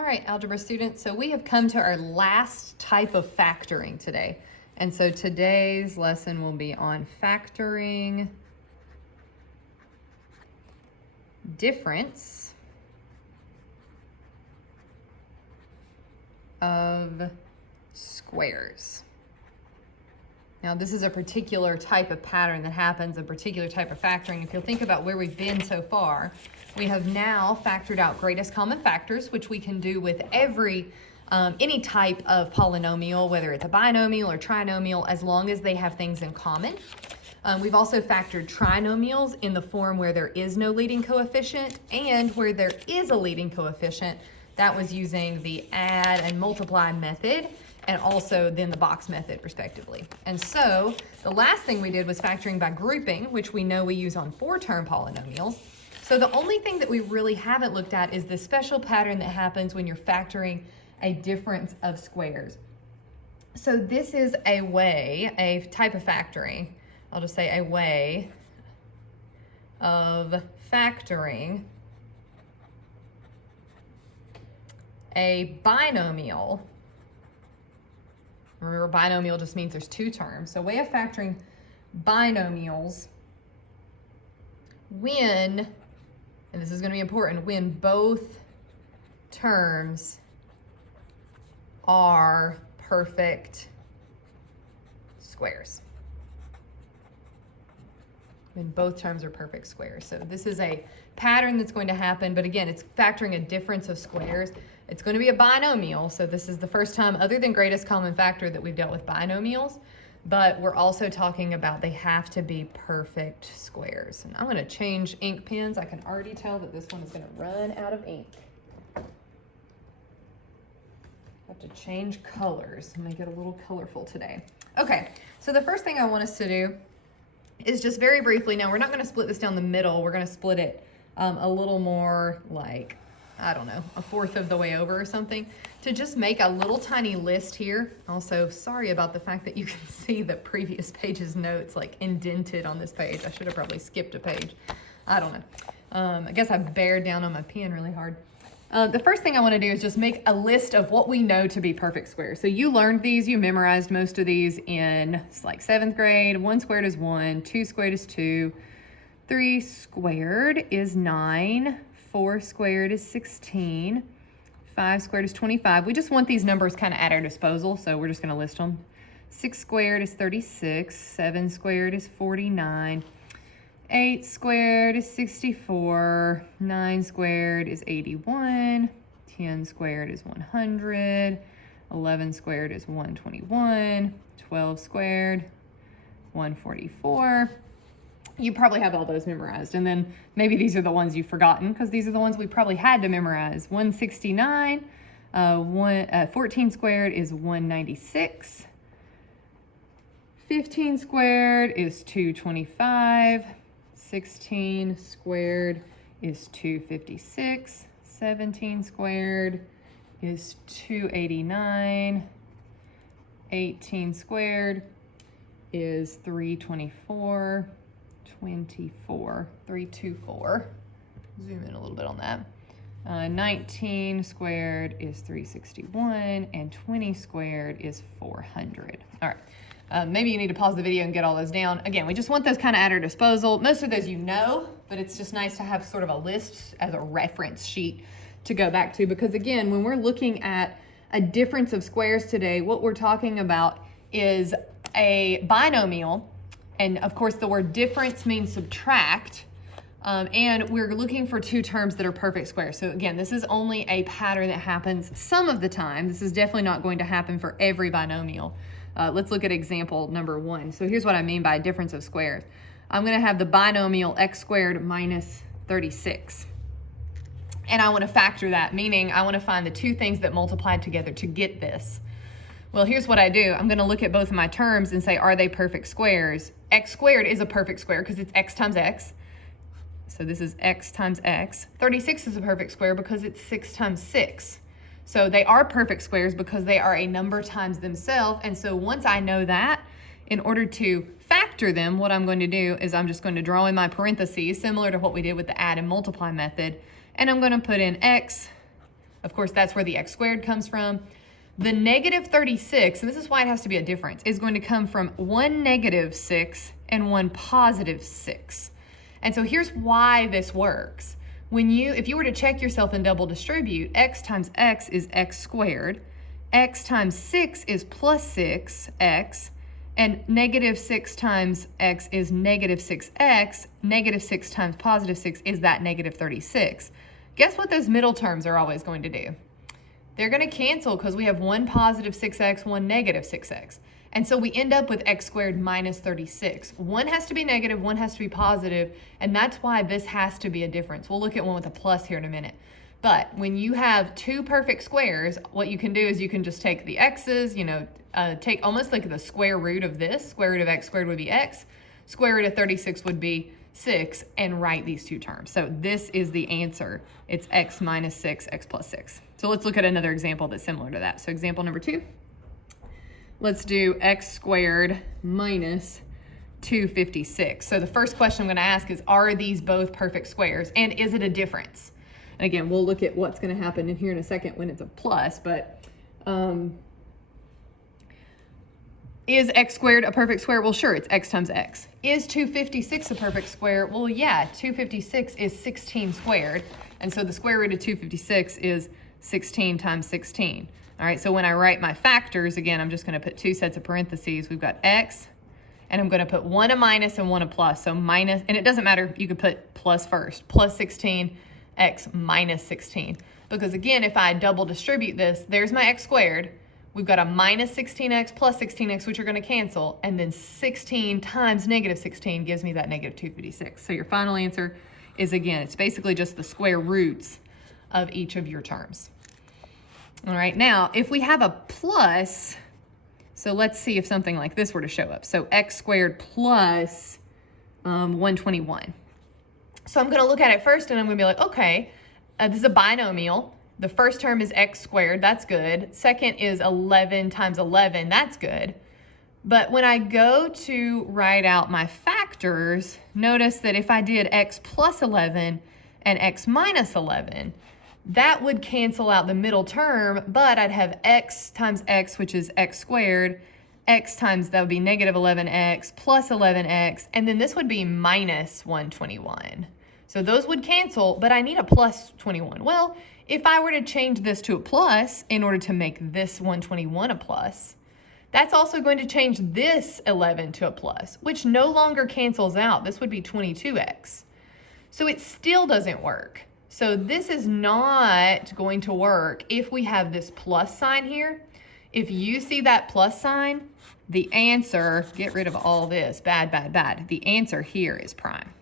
All right, algebra students, so we have come to our last type of factoring today. And so today's lesson will be on factoring difference of squares. Now, this is a particular type of pattern that happens, a particular type of factoring. If you'll think about where we've been so far, we have now factored out greatest common factors, which we can do with any type of polynomial, whether it's a binomial or trinomial, as long as they have things in common. We've also factored trinomials in the form where there is no leading coefficient, and where there is a leading coefficient, that was using the add and multiply method, and also then the box method respectively. And so the last thing we did was factoring by grouping, which we know we use on 4-term polynomials. So the only thing that we really haven't looked at is the special pattern that happens when you're factoring a difference of squares. So this is a type of factoring, I'll just say a way of factoring a binomial. Remember, binomial just means there's 2 terms. So way of factoring binomials when, and this is going to be important, when both terms are perfect squares. When both terms are perfect squares. So this is a pattern that's going to happen, but again, it's factoring a difference of squares. It's going to be a binomial, so this is the first time other than greatest common factor that we've dealt with binomials, but we're also talking about they have to be perfect squares. And I'm going to change ink pens. I can already tell that this one is going to run out of ink. I have to change colors and make it a little colorful today. Okay, so the first thing I want us to do is just very briefly, now we're not going to split this down the middle, we're going to split it a little more like, I don't know, 1/4 of the way over or something, to just make a little tiny list here. Also, sorry about the fact that you can see the previous page's notes like indented on this page. I should have probably skipped a page. I don't know. I guess I bared down on my pen really hard. The first thing I want to do is just make a list of what we know to be perfect squares. So you learned these, you memorized most of these in like 7th grade. 1 squared is 1, 2 squared is 2, 3 squared is 9, 4 squared is 16, 5 squared is 25. We just want these numbers kind of at our disposal, so we're just going to list them. 6 squared is 36, 7 squared is 49, 8 squared is 64, 9 squared is 81, 10 squared is 100, 11 squared is 121, 12 squared, 144. You probably have all those memorized, and then maybe these are the ones you've forgotten because these are the ones we probably had to memorize. 169, 14 squared is 196, 15 squared is 225, 16 squared is 256, 17 squared is 289, 18 squared is 324, 324. Zoom in a little bit on that. 19 squared is 361, and 20 squared is 400. All right. Maybe you need to pause the video and get all those down. Again, we just want those kind of at our disposal. Most of those you know, but it's just nice to have sort of a list as a reference sheet to go back to, because again, when we're looking at a difference of squares today, what we're talking about is a binomial. And of course, the word difference means subtract. And we're looking for 2 terms that are perfect squares. So again, this is only a pattern that happens some of the time. This is definitely not going to happen for every binomial. Let's look at example number 1. So here's what I mean by a difference of squares. I'm going to have the binomial x squared minus 36. And I want to factor that, meaning I want to find the 2 things that multiplied together to get this. Well, here's what I do. I'm going to look at both of my terms and say, are they perfect squares? X squared is a perfect square because it's x times x. So this is x times x. 36 is a perfect square because it's 6 times 6. So they are perfect squares because they are a number times themselves. And so once I know that, in order to factor them, what I'm going to do is I'm just going to draw in my parentheses, similar to what we did with the add and multiply method. And I'm going to put in x Of course, that's where the x squared comes from. The negative 36, and this is why it has to be a difference, is going to come from one negative 6 and one positive 6. And so here's why this works. If you were to check yourself and double distribute, x times x is x squared, x times 6 is plus 6x, and negative 6 times x is negative 6x, negative 6 times positive 6 is that negative 36. Guess what those middle terms are always going to do? They're going to cancel because we have one positive 6x, one negative 6x. And so we end up with x squared minus 36. One has to be negative, one has to be positive, and that's why this has to be a difference. We'll look at one with a plus here in a minute. But when you have two perfect squares, what you can do is you can just take the x's, take almost like the square root of this. Square root of x squared would be x. Square root of 36 would be 6, and write these two terms. So this is the answer. It's x minus 6, x plus 6. So let's look at another example that's similar to that. So example number 2. Let's do x squared minus 256. So the first question I'm going to ask is, are these both perfect squares? And is it a difference? And again, we'll look at what's going to happen in here in a second when it's a plus, but is x squared a perfect square? Well, sure, it's x times x. Is 256 a perfect square? Well, yeah, 256 is 16 squared. And so the square root of 256 is 16 times 16. All right, so when I write my factors, again, I'm just going to put two sets of parentheses. We've got x, and I'm going to put one a minus and one a plus. So minus, and it doesn't matter, you could put plus first, plus 16, x minus 16. Because again, if I double distribute this, there's my x squared. We've got a minus 16x plus 16x, which are going to cancel, and then 16 times negative 16 gives me that negative 256. So your final answer is, again, it's basically just the square roots of each of your terms. All right, now, if we have a plus, so let's see if something like this were to show up. So x squared plus 121. So I'm going to look at it first, and I'm going to be like, okay, this is a binomial. The first term is x squared, that's good. Second is 11 times 11, that's good. But when I go to write out my factors, notice that if I did x plus 11 and x minus 11, that would cancel out the middle term, but I'd have x times x, which is x squared, x times, that would be negative 11x plus 11x, and then this would be minus 121. So those would cancel, but I need a plus 21. Well, if I were to change this to a plus in order to make this 121 a plus, that's also going to change this 11 to a plus, which no longer cancels out. This would be 22x. So it still doesn't work. So this is not going to work if we have this plus sign here. If you see that plus sign, the answer, get rid of all this, bad, bad, bad. The answer here is prime.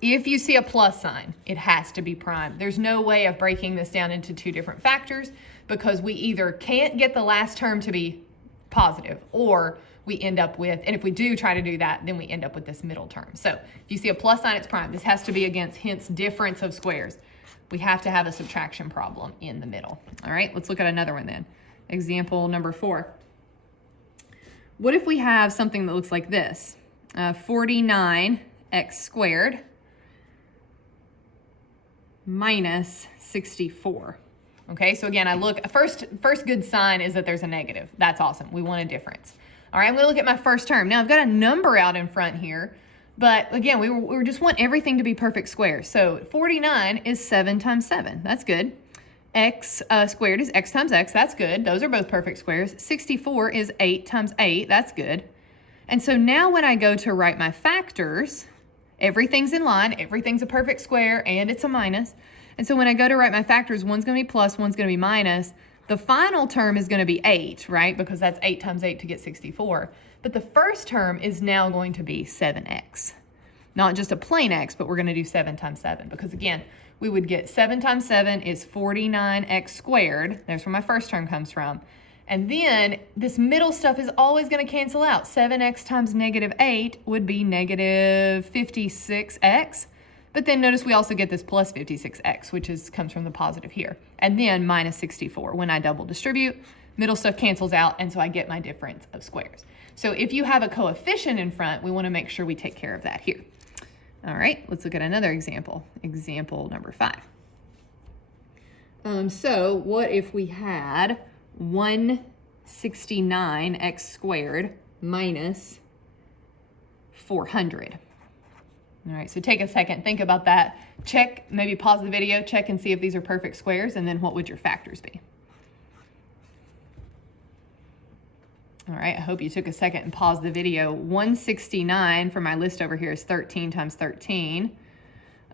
If you see a plus sign, it has to be prime. There's no way of breaking this down into two different factors because we either can't get the last term to be positive or we end up with, and if we do try to do that, then we end up with this middle term. So if you see a plus sign, it's prime. This has to be against, hence, difference of squares. We have to have a subtraction problem in the middle. All right, let's look at another one then. Example number 4. What if we have something that looks like this? 49x squared minus 64. Okay, so again, I look, first good sign is that there's a negative. That's awesome. We want a difference. All right, I'm going to look at my first term. Now, I've got a number out in front here, but again, we just want everything to be perfect squares. So 49 is 7 times 7. That's good. X squared is x times x. That's good. Those are both perfect squares. 64 is 8 times 8. That's good. And so now when I go to write my factors, everything's in line. Everything's a perfect square, and it's a minus. And so when I go to write my factors, one's going to be plus, one's going to be minus. The final term is going to be 8, right? Because that's 8 times 8 to get 64. But the first term is now going to be 7x. Not just a plain x, but we're going to do 7 times 7. Because again, we would get 7 times 7 is 49x squared. There's where my first term comes from. And then this middle stuff is always going to cancel out. 7x times negative 8 would be negative 56x. But then notice we also get this plus 56x, which comes from the positive here. And then minus 64. When I double distribute, middle stuff cancels out, and so I get my difference of squares. So if you have a coefficient in front, we want to make sure we take care of that here. All right, let's look at another example. Example number 5. So what if we had 169x squared minus 400? All right, so take a second, think about that. Check, maybe pause the video, check and see if these are perfect squares, and then what would your factors be? All right, I hope you took a second and paused the video. 169 for my list over here is 13 times 13.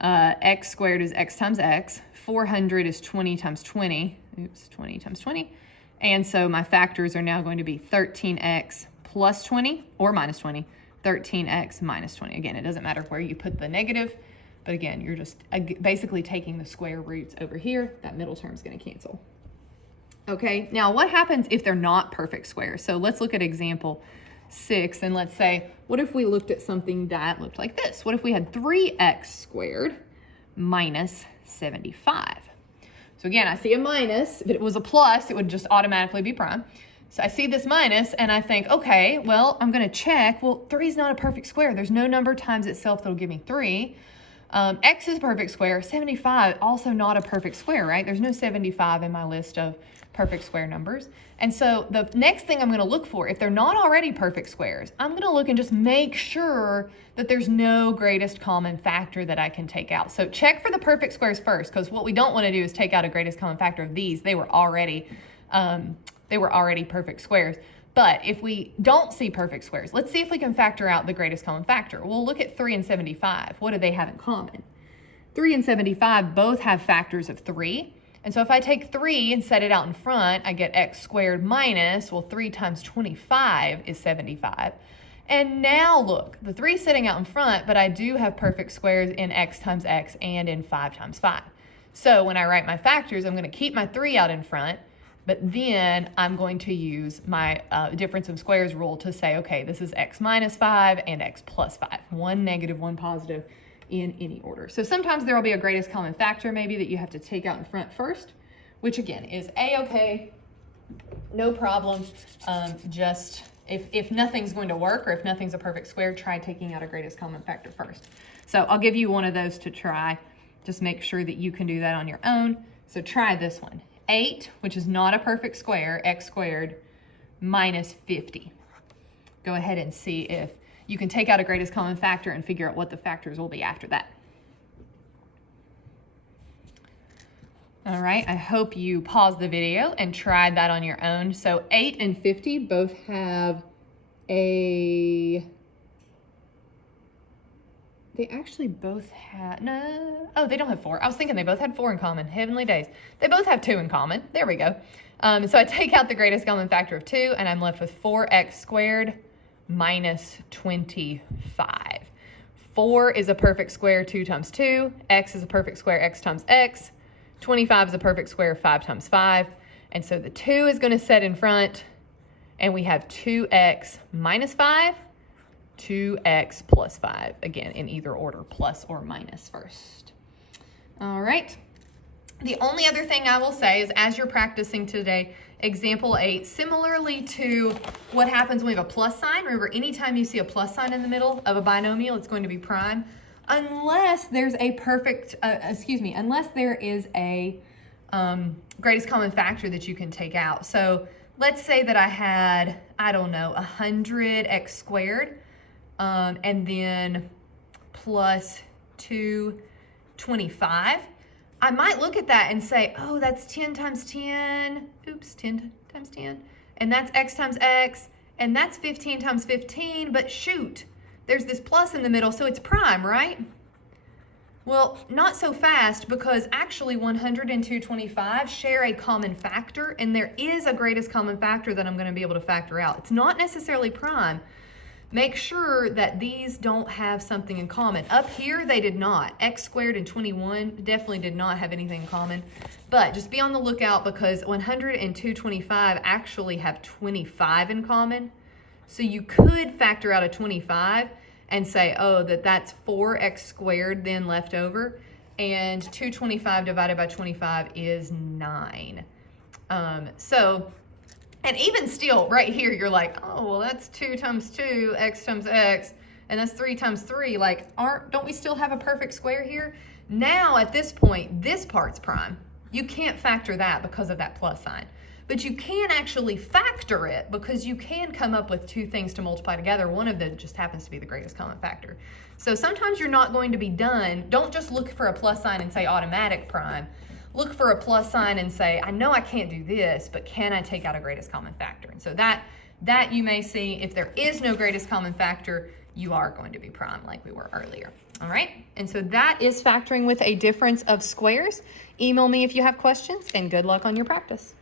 X squared is x times x. 400 is 20 times 20. Oops, 20 times 20. And so my factors are now going to be 13x plus 20 or minus 20. 13x minus 20. Again, it doesn't matter where you put the negative, but again, you're just basically taking the square roots over here. That middle term is going to cancel. Okay, now what happens if they're not perfect squares? So let's look at example 6, and let's say, what if we looked at something that looked like this? What if we had 3x squared minus 75? So again, I see a minus. If it was a plus, it would just automatically be prime. So I see this minus and I think, okay, well, I'm going to check. Well, 3 is not a perfect square. There's no number times itself that'll give me 3. X is a perfect square. 75, also not a perfect square, right? There's no 75 in my list of perfect square numbers. And so the next thing I'm going to look for, if they're not already perfect squares, I'm going to look and just make sure that there's no greatest common factor that I can take out. So check for the perfect squares first, because what we don't want to do is take out a greatest common factor of these. They were already perfect squares. But if we don't see perfect squares, let's see if we can factor out the greatest common factor. We'll look at 3 and 75. What do they have in common? 3 and 75 both have factors of 3. And so if I take 3 and set it out in front, I get x squared minus, well, 3 times 25 is 75. And now look, the 3 is sitting out in front, but I do have perfect squares in x times x and in 5 times 5. So when I write my factors, I'm going to keep my 3 out in front, but then I'm going to use my difference of squares rule to say, okay, this is x minus 5 and x plus 5. One negative, one positive in any order. So sometimes there will be a greatest common factor maybe that you have to take out in front first, which again is A-okay, no problem. Just if nothing's going to work or if nothing's a perfect square, try taking out a greatest common factor first. So I'll give you one of those to try. Just make sure that you can do that on your own. So try this one. 8, which is not a perfect square, x squared minus 50. Go ahead and see if you can take out a greatest common factor and figure out what the factors will be after that. All right, I hope you paused the video and tried that on your own. So 8 and 50 both have they actually both had, no, oh, they don't have 4. I was thinking they both had 4 in common. Heavenly days. They both have 2 in common. There we go. So I take out the greatest common factor of 2, and I'm left with 4x squared minus 25. 4 is a perfect square, 2 times 2. X is a perfect square, x times x. 25 is a perfect square, 5 times 5. And so the 2 is going to set in front, and we have 2x minus 5. 2x plus 5, again, in either order, plus or minus first. All right. The only other thing I will say is as you're practicing today, example 8, similarly to what happens when we have a plus sign, remember anytime you see a plus sign in the middle of a binomial, it's going to be prime, unless there's a unless there is a greatest common factor that you can take out. So let's say that I had, I don't know, 100x squared, and then plus 225. I might look at that and say, oh, that's 10 times 10. Oops, 10 times 10. And that's x times x. And that's 15 times 15. But shoot, there's this plus in the middle, so it's prime, right? Well, not so fast, because actually 100 and 225 share a common factor, and there is a greatest common factor that I'm going to be able to factor out. It's not necessarily prime. Make sure that these don't have something in common. Up here, they did not. X squared and 21 definitely did not have anything in common. But just be on the lookout, because 100 and 225 actually have 25 in common. So you could factor out a 25 and say, oh, that's 4x squared then left over. And 225 divided by 25 is 9. And even still, right here, you're like, oh, well, that's 2 times 2, x times x, and that's 3 times 3. Like, don't we still have a perfect square here? Now, at this point, this part's prime. You can't factor that because of that plus sign. But you can actually factor it because you can come up with two things to multiply together. One of them just happens to be the greatest common factor. So sometimes you're not going to be done. Don't just look for a plus sign and say automatic prime. Look for a plus sign and say, I know I can't do this, but can I take out a greatest common factor? And so that you may see, if there is no greatest common factor, you are going to be prime like we were earlier. All right, and so that is factoring with a difference of squares. Email me if you have questions, and good luck on your practice.